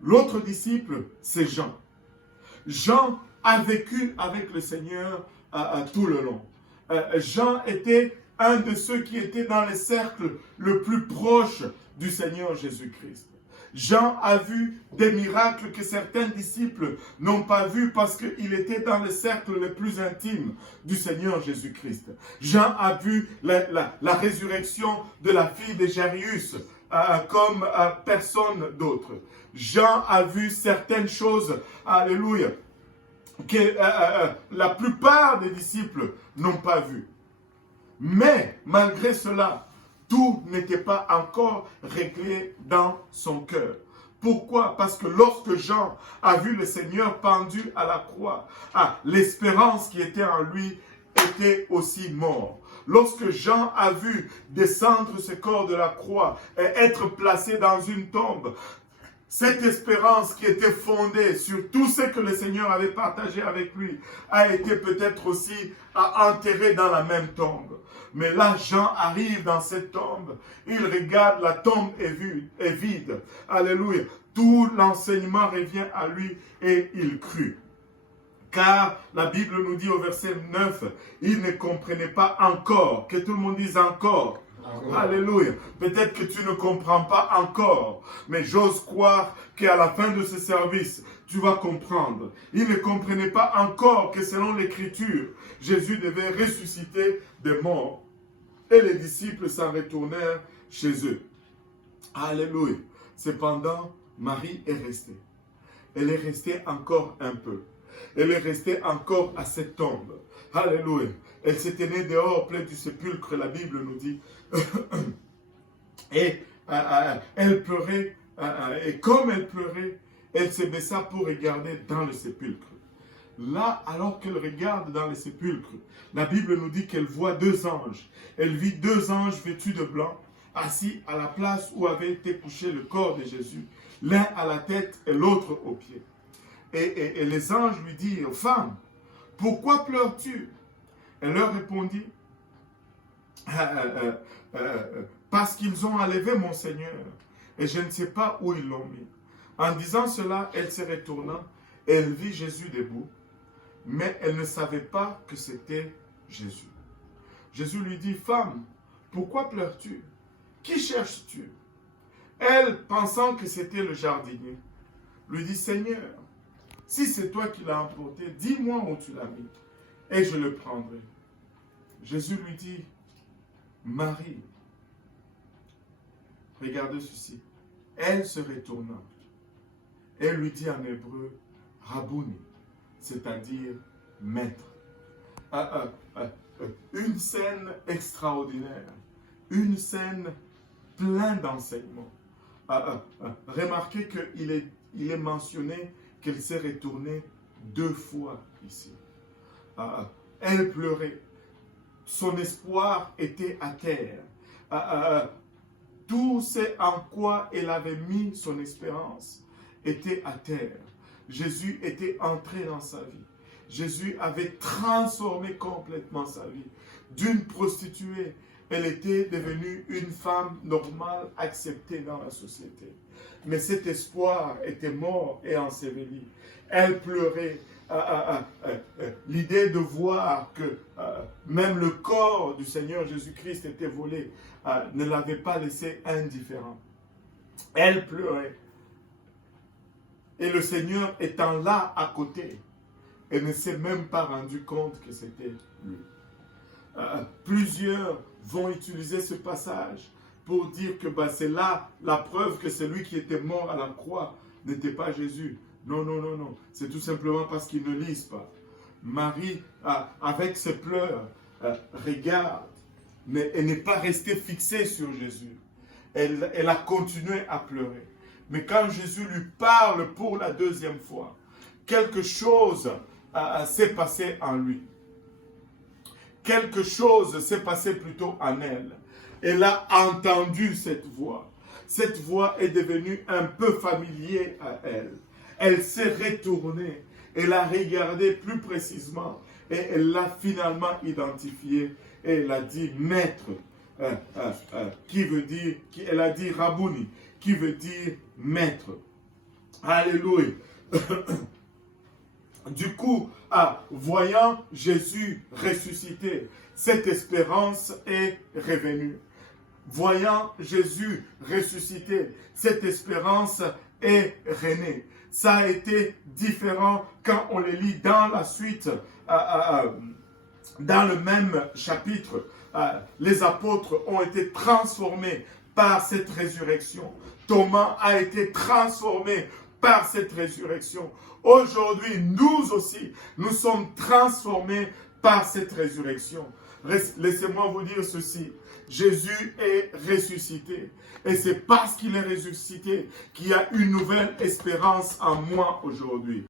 L'autre disciple, c'est Jean. Jean a vécu avec le Seigneur tout le long. Jean était un de ceux qui étaient dans le cercle le plus proche du Seigneur Jésus-Christ. Jean a vu des miracles que certains disciples n'ont pas vus parce qu'il était dans le cercle le plus intime du Seigneur Jésus-Christ. Jean a vu la résurrection de la fille de Jairus comme personne d'autre. Jean a vu certaines choses, alléluia, que la plupart des disciples n'ont pas vues. Mais malgré cela, tout n'était pas encore réglé dans son cœur. Pourquoi? Parce que lorsque Jean a vu le Seigneur pendu à la croix, l'espérance qui était en lui était aussi morte. Lorsque Jean a vu descendre ce corps de la croix et être placé dans une tombe, cette espérance qui était fondée sur tout ce que le Seigneur avait partagé avec lui a été peut-être aussi enterrée dans la même tombe. Mais là, Jean arrive dans cette tombe, il regarde, la tombe est vide. Alléluia. Tout l'enseignement revient à lui et il crut. Car la Bible nous dit au verset 9, il ne comprenait pas encore, que tout le monde dise encore. Alléluia. Peut-être que tu ne comprends pas encore, mais j'ose croire qu'à la fin de ce service, tu vas comprendre. Il ne comprenait pas encore que selon l'Écriture, Jésus devait ressusciter des morts. Et les disciples s'en retournèrent chez eux. Alléluia. Cependant, Marie est restée. Elle est restée encore un peu. Elle est restée encore à cette tombe. Alléluia. Elle s'est tenue dehors, près du sépulcre, la Bible nous dit. Et elle pleurait. Et comme elle pleurait, elle se baissa pour regarder dans le sépulcre. Là, alors qu'elle regarde dans le sépulcre, la Bible nous dit qu'elle voit deux anges. Elle vit deux anges vêtus de blanc, assis à la place où avait été couché le corps de Jésus, l'un à la tête et l'autre aux pieds. Et les anges lui dirent, « Femme, pourquoi pleures-tu » Elle leur répondit, parce qu'ils ont enlevé mon Seigneur, et je ne sais pas où ils l'ont mis. En disant cela, elle se retourna, et elle vit Jésus debout, mais elle ne savait pas que c'était Jésus. Jésus lui dit, « Femme, pourquoi pleures-tu? Qui cherches-tu » Elle, pensant que c'était le jardinier, lui dit, « Seigneur, si c'est toi qui l'as emporté, dis-moi où tu l'as mis, et je le prendrai. » Jésus lui dit, « Marie. » Regardez ceci. Elle se retourna. Elle lui dit en hébreu, « Rabouni », c'est-à-dire « maître ». Une scène extraordinaire. Une scène pleine d'enseignements. Remarquez qu'il est mentionné qu'elle s'est retournée 2 fois ici. Elle pleurait. Son espoir était à terre. Tout ce en quoi elle avait mis son espérance était à terre. Jésus était entré dans sa vie. Jésus avait transformé complètement sa vie. D'une prostituée, elle était devenue une femme normale, acceptée dans la société. Mais cet espoir était mort et enseveli. Elle pleurait. L'idée de voir que même le corps du Seigneur Jésus-Christ était volé ne l'avait pas laissé indifférent. Elle pleurait. Et le Seigneur étant là à côté, elle ne s'est même pas rendu compte que c'était lui. Plusieurs vont utiliser ce passage pour dire que c'est là la preuve que celui qui était mort à la croix n'était pas Jésus. Non, non, non, non. C'est tout simplement parce qu'ils ne lisent pas. Marie, avec ses pleurs, regarde, mais elle n'est pas restée fixée sur Jésus. Elle a continué à pleurer. Mais quand Jésus lui parle pour la 2e fois, quelque chose s'est passé en lui. Quelque chose s'est passé plutôt en elle. Elle a entendu cette voix. Cette voix est devenue un peu familière à elle. Elle s'est retournée. Elle a regardé plus précisément. Et elle l'a finalement identifié. Et elle a dit maître. Qui veut dire, elle a dit Rabouni, qui veut dire maître. Alléluia. Du coup, voyant Jésus ressuscité, cette espérance est revenue. Voyant Jésus ressuscité, cette espérance est renée. Ça a été différent quand on le lit dans la suite, dans le même chapitre. Les apôtres ont été transformés par cette résurrection. Thomas a été transformé par cette résurrection. Aujourd'hui, nous aussi, nous sommes transformés par cette résurrection. Laissez-moi vous dire ceci. Jésus est ressuscité. Et c'est parce qu'il est ressuscité qu'il y a une nouvelle espérance en moi aujourd'hui.